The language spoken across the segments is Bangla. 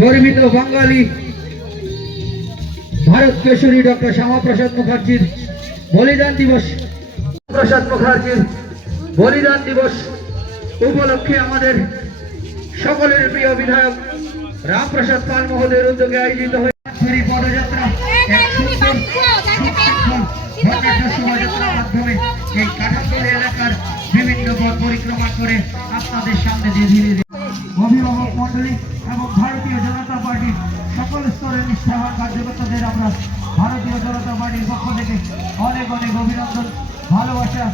গর্বিত বাঙালি ভারত কেশরী ডক্টর শ্যামাপ্রসাদ মুখার্জির বলিদান দিবস উপলক্ষে আমাদের সকলের প্রিয় বিধায়ক রামপ্রসাদ পাল মহোদয়ের উদ্যোগে আয়োজিত হয়েছে পদযাত্রা শোভাযাত্রার মাধ্যমে এই কাঠাতলী এলাকার বিভিন্ন পথ পরিক্রমা করে আপনাদের সামনে দিয়ে ধীরে ধীরে অভিভাবক মন্ডলী এবং ভারতীয় জনতা পার্টির সকল স্তরের নিষ্ঠাবান কার্যকর্তাদের আমরা ভারতীয় জনতা পার্টির পক্ষ থেকে অনেক অনেক অভিনন্দন, ভালোবাসা।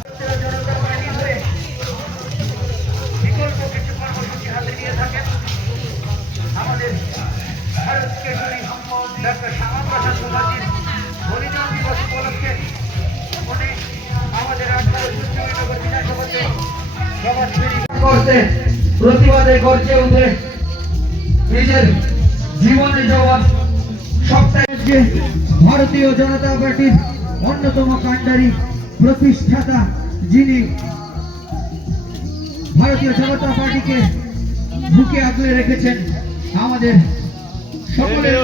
বিকল্প কিছু কর্মসূচি হাতে নিয়ে থাকেন আমাদের ভারত কেশরী ডক্টর শ্যামাপ্রসাদ মুখার্জির বলিদান দিবস উপলক্ষে উনি আমাদের 18 সূর্যনগর বিধানসভাতে প্রতিবাদে গর্জে উঠে নিজের জীবনের জবাব সপ্তাহে ভারতীয় জনতা পার্টির অন্যতম কাণ্ডারী প্রতিষ্ঠাতা, যিনি ভারতীয় জনতা পার্টিকে বুকে আগলে রেখেছেন আমাদের সকলের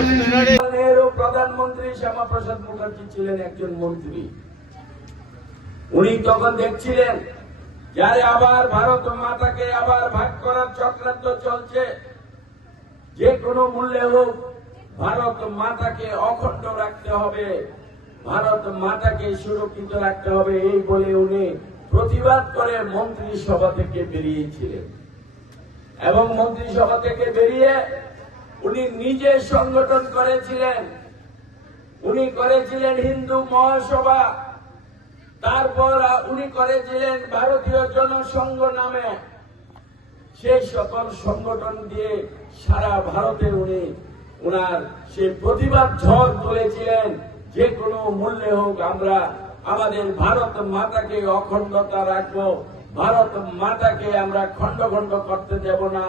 প্রধানমন্ত্রী শ্যামাপ্রসাদ মুখার্জি ছিলেন একজন মন্ত্রী। উনি তখন দেখছিলেন যারে আবার ভারত মাতাকে আবার ভাগ করার চক্রান্ত চলছে, যে কোনো মূল্যে হোক ভারত মাতাকে অখণ্ড রাখতে হবে, ভারত মাতাকে সুরক্ষিত রাখতে হবে, এই বলে উনি প্রতিবাদ করে মন্ত্রিসভা থেকে বেরিয়েছিলেন। এবং মন্ত্রিসভা থেকে বেরিয়ে উনি নিজে সংগঠন করেছিলেন। উনি করেছিলেন হিন্দু মহাসভা, তারপর উনি করেছিলেন ভারতীয় জনসংঘ নামে। সেই সকল সংগঠন দিয়ে সারা ভারতে উনি ওনার সেই প্রতিবাদ ঝড় তুলেছিলেন, যে কোনো মূল্যে হোক আমরা আমাদের ভারত মাতাকে অখণ্ডতা রাখবো, ভারত মাতাকে আমরা খণ্ড খণ্ড করতে দেব না,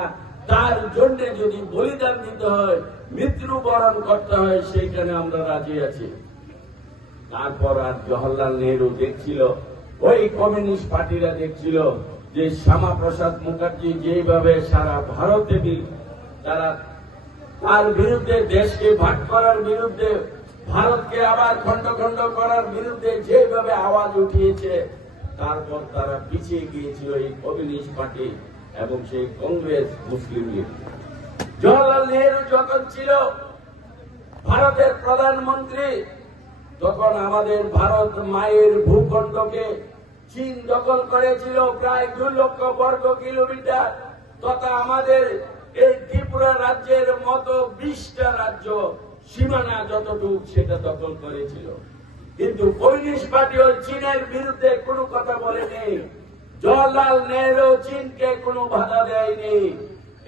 তার জন্য যদি বলিদান দিতে হয়, মৃত্যুবরণ করতে হয়, সেইখানে আমরা রাজি আছি। তারপর আর জওহরলাল নেহরু দেখছিল, ওই কমিউনিস্ট পার্টিরা দেখছিল যে শ্যামাপ্রসাদ মুখার্জি যেভাবে সারা ভারতে তারা তার বিরুদ্ধে, দেশকে ভাগ করার বিরুদ্ধে, ভারতকে আবার খণ্ড খণ্ড করার বিরুদ্ধে যেভাবে আওয়াজ উঠিয়েছে, তারপর তারা পিছিয়ে গিয়েছিল এই কমিউনিস্ট পার্টি এবং সেই কংগ্রেস মুসলিম লীগ। জওহরলাল নেহরু যখন ছিল ভারতের প্রধানমন্ত্রী, তখন আমাদের ভারত মায়ের ভূখণ্ডকে চীন দখল করেছিল প্রায় 2 লক্ষ বর্গ কিলোমিটার, তথা আমাদের এই ত্রিপুরা রাজ্যের মতো 20টা রাজ্য সীমানা যতটুকু সেটা দখল করেছিল। কিন্তু কমিউনিস্ট পার্টি ও চীনের বিরুদ্ধে কোনো কথা বলেনি। জওহরলাল নেহরু চীনকে কোনো বাধা দেয়নি।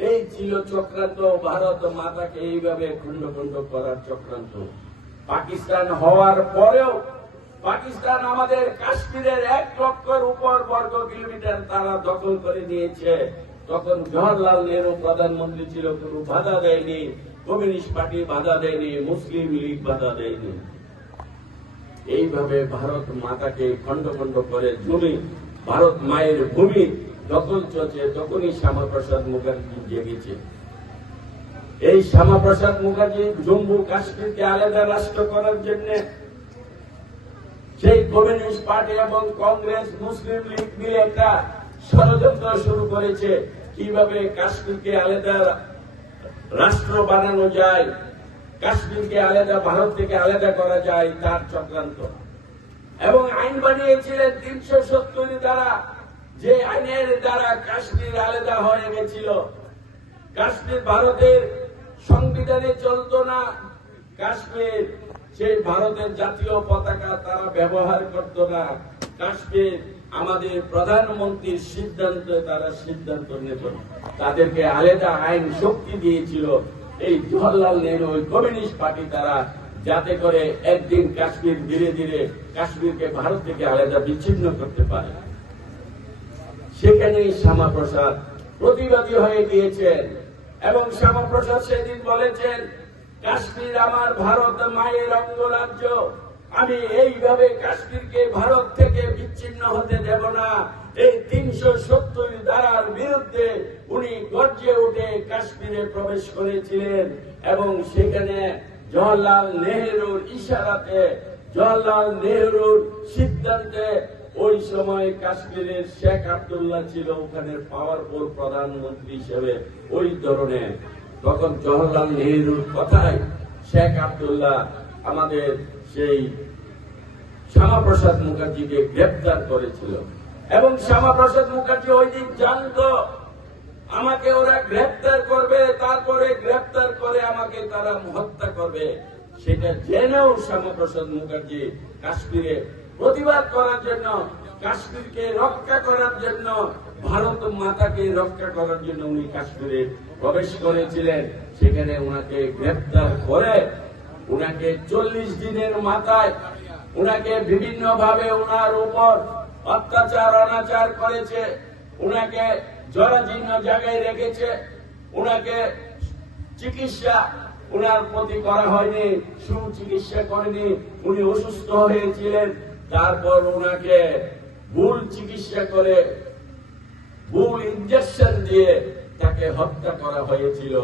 এই ছিল চক্রান্ত, ভারত মাতাকে এইভাবে খণ্ড খণ্ড করার চক্রান্ত। পাকিস্তান হওয়ার পরেও পাকিস্তান আমাদের কাশ্মীরের 1 লক্ষের উপর বর্গ কিলোমিটার তারা দখল করে নিয়েছে। তখন জওহরলাল নেহরু প্রধানমন্ত্রী ছিল, কোনো বাধা দেয়নি, কমিউনিস্ট পার্টি বাধা দেয়নি, মুসলিম লীগ বাধা দেয়নি। এইভাবে ভারত মাতাকে খণ্ড খণ্ড করে জমি, ভারত মায়ের ভূমি দখল চলছে। তখনই শ্যামাপ্রসাদ মুখার্জি জেগেছে। এই শ্যামাপ্রসাদ মুখার্জি জম্মু কাশ্মীরকে আলাদা রাষ্ট্র করার জন্য সেই কমিউনিস্ট পার্টি এবং কংগ্রেস মুসলিম লীগ মিলে একটা ষড়যন্ত্র শুরু করেছে, কিভাবে কাশ্মীরকে আলাদা রাষ্ট্র বানানো যায়, কাশ্মীরকে আলাদা ভারত থেকে আলাদা করা যায়, তার চক্রান্ত। এবং আইন বানিয়েছিলেন 370 দ্বারা, যে আইনের দ্বারা কাশ্মীর আলাদা হয়ে গেছিল। কাশ্মীর ভারতের সংবিধানে চলতো না, কাশ্মীর সেই ভারতের জাতীয় পতাকা তারা ব্যবহার করত না, কাশ্মীর আমাদের প্রধানমন্ত্রীর সিদ্ধান্তে তারা সিদ্ধান্ত নিত, তাদেরকে আলাদা আইন শক্তি দিয়েছিল এই জওহরলাল নেহরু ওই কমিউনিস্ট পার্টি, তারা যাতে করে একদিন কাশ্মীর ধীরে ধীরে কাশ্মীরকে ভারত থেকে আলাদা বিচ্ছিন্ন করতে পারে। সেখানেই শ্যামাপ্রসাদ প্রতিবাদী হয়ে গিয়েছেন এবং শ্যামাপ্রসাদ সেদিন বলেছেন, কাশ্মীর আমার ভারত মায়ের অঙ্গরাজ্য, আমি এইভাবে কাশ্মীরকে ভারত থেকে বিচ্ছিন্ন হতে দেব না, এই 370 ধারার বিরুদ্ধে উনি গর্জে উঠে কাশ্মীরে প্রবেশ করেছিলেন এবং সেখানে জওহরলাল নেহরুর ইশারাতে, জওহরলাল নেহরুর সিদ্ধান্তে ওই সময় কাশ্মীরের শেখ আব্দুল্লাহ ছিল ওখানে পাওয়ারফুল প্রধানমন্ত্রী হিসেবে ওই ধরনের। তখন জওহরলাল নেহরুর কথায় শেখ আব্দুল্লাহ আমাদের সেই শ্যামাপ্রসাদ মুখার্জিকে গ্রেপ্তার করেছিল এবং শ্যামাপ্রসাদ মুখার্জি ওই দিন জানতো আমাকে ওরা গ্রেপ্তার করবে, তারপরে গ্রেপ্তার করে আমাকে তারা হত্যা করবে। সেটা জেনেও শ্যামাপ্রসাদ মুখার্জি কাশ্মীরে প্রতিবাদ করার জন্য, কাশ্মীরকে রক্ষা করার জন্য, ভারত মাতাকে রক্ষা করার জন্য উনি কাশ্মীরে প্রবেশ করেছিলেন। সেখানে ওনাকে গ্রেপ্তার করে উনাকে 40 দিনের মাথায় উনাকে বিভিন্ন ভাবে উনার উপর অত্যাচার অনাচার করেছে, উনাকে জরাজীর্ণ জায়গায় রেখেছে, উনাকে চিকিৎসা উনার প্রতি করা হয়নি, সুচিকিৎসা করেনি, উনি অসুস্থ হয়েছিলেন। তারপর উনাকে ভুল চিকিৎসা করে ভুল ইনজেকশন দিয়ে তাকে হত্যা করা হয়েছিল।